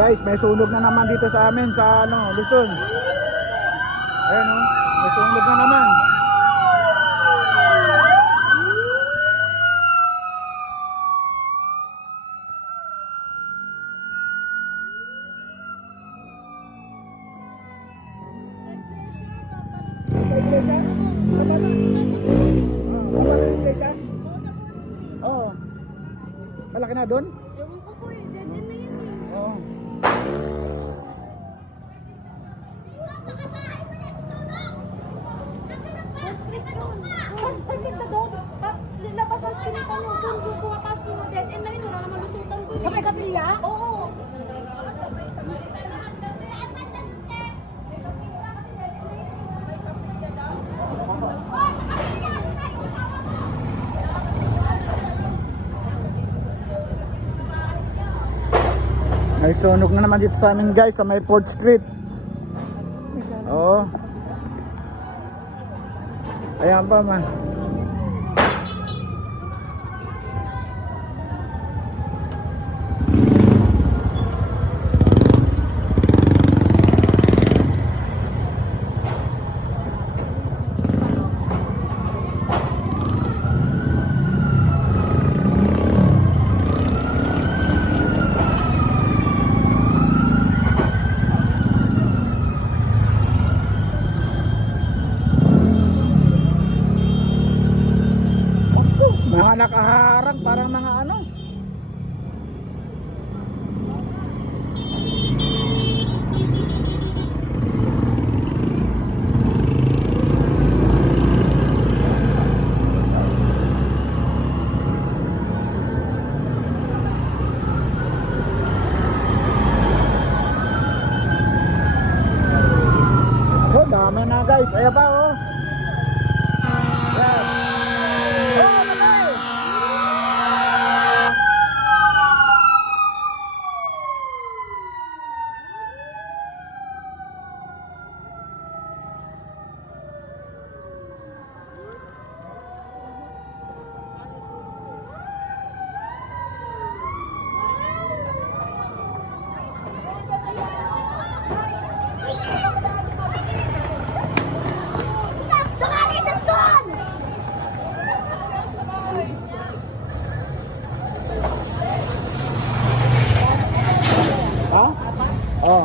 Guys, may sunog na naman dito sa amin sa Luzon. Ayan o, may sunog na naman. Oo. Malaki na doon? Ewan ko po eh, dead end na yan eh. Oo. Sakit na doon. Labas ang sinita nyo. Doon yung pumapasok yung dead end na yun. Wala naman lusutan doon. Sa may kapilya? Oo. May sunog na naman dito sa amin guys sa may 4th Street. Oo. Ayan pa ma. Mga nakaharang parang mga ano. Oh, dami na guys. Ayan pa oh. Yes. Oh, patay! Ha? Oh.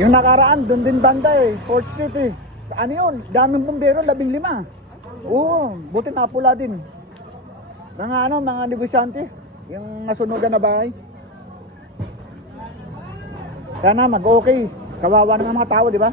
Yung nakaraan, doon din banda eh, 4th Street eh. Ano yun? Daming bumbero, 15. Oo, buti napula din. Mga mga negosyante, yung nasunugan na bahay. Sana mag-okay. Kawawa ng mga tao, di ba?